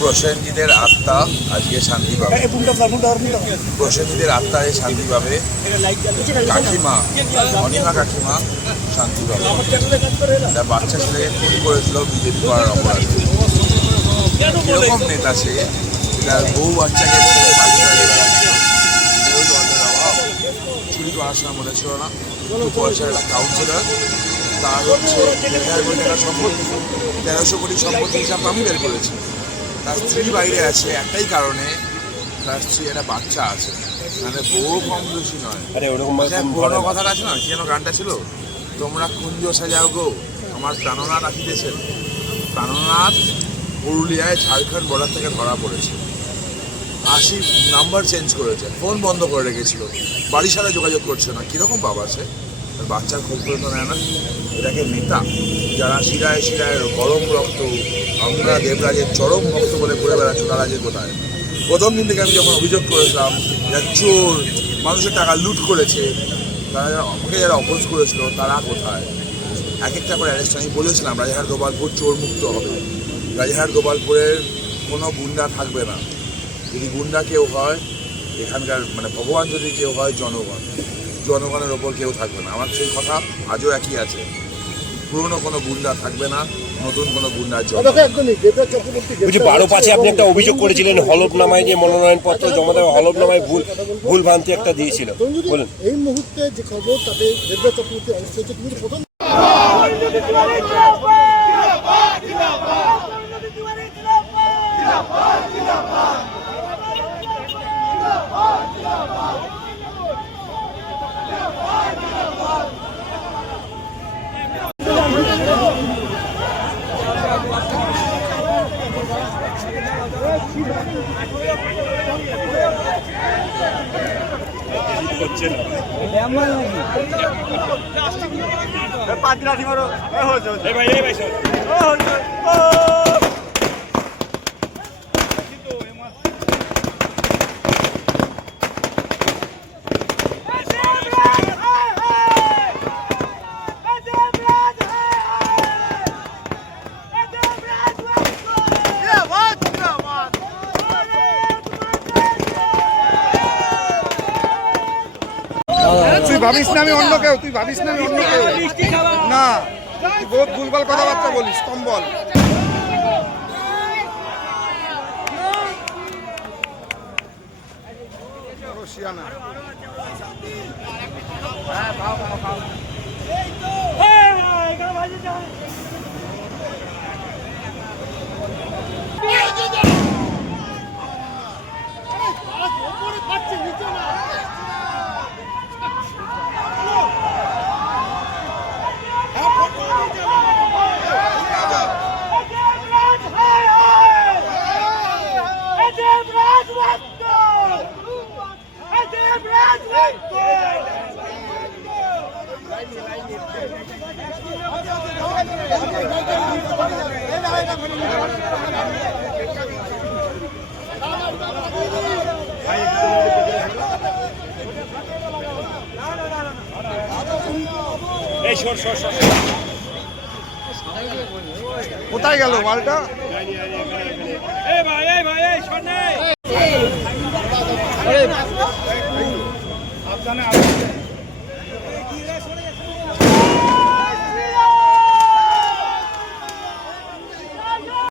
প্রসেনজিতের আত্মা আজকে শান্তি পাবে। প্রসেনজিতের আত্মা আজকে শান্তি পাবে। কাকিমা অনিমা কাকিমা শান্তি পাবে। একটা বাচ্চা ছেলেকে খুন করেছিল বিজেপি করার অপরাধে। এরকম নেতা সে তার বউ বাচ্চাকে চুরি করার সময় মনে ছিল না, 2 পয়সার একটা কাউন্সিলর, তার হচ্ছে 1000 কোটি টাকা সম্পত্তি, 1300 কোটি সম্পত্তি হিসাব আমি বের করেছি। তার স্ত্রী বাইরে আছে একটাই কারণে, তার স্ত্রী একটা বাচ্চা আছে, মানে বউ কম দোষী নয়। পুরোনো কথাটা আছে না, কি যেন গানটা ছিল, তোমরা কুঞ্জ সাজাও গো আমার প্রাণনাথ রাখিতেছেন। প্রাণনাথ পুরুলিয়ায় ঝাড়খণ্ড বর্ডার থেকে ধরা পড়েছে। 80 নাম্বার চেঞ্জ করেছে, ফোন বন্ধ করে রেখেছিল, বাড়ির সাথে যোগাযোগ করছে না। কীরকম বাবা সে? বাচ্চার খোঁজ পর্যন্ত নেয় না। এটাকে নেতা যারা শিরায় শিরায় গরম রক্ত, আমরা দেবরাজের চরম ভক্ত বলে ঘুরে বেড়াচ্ছ, তারা যে কোথায়? প্রথম দিন থেকে আমি যখন অভিযোগ করেছিলাম যারা চোর, মানুষের টাকা লুট করেছে, তারা আমাকে যারা অপোজ করেছিল তারা কোথায়? এক একটা করে অ্যারেস্ট। আমি বলেছিলাম রাজারহাট গোপালপুর চোর মুক্ত হবে, রাজারহাট গোপালপুরের কোনো গুন্ডা থাকবে না। যদি গুন্ডা কেউ হয় এখানকার, মানে ভগবান যদি কেউ হয় জনগণের ওপর কেউ থাকবে না। আমার সেই কথা আজও একই আছে, পুরনো কোনো গুন্ডা থাকবে না, নতুন কোনো গুন্ডা চলবে। 12/5 আপনি একটা অভিযোগ করেছিলেন হলফনামায় যে মনোনয়নপত্র জমা দেওয়া হলফনামায় ভুল ভ্রান্তি একটা দিয়েছিল, বলুন। এই মুহূর্তে যে খবর তাতে দেবরাজ চক্রবর্তী অংশ হচ্ছে, কিন্তু প্রথম তুই ভাবিস না আমি অন্য কেউ, তুই ভাবিস না আমি অন্য কেউ না, তুই বহুত ভুলভাল কথাবার্তা বলিস, কম বল। রসিয়ানা কোথায় গেল মালটা? ভাই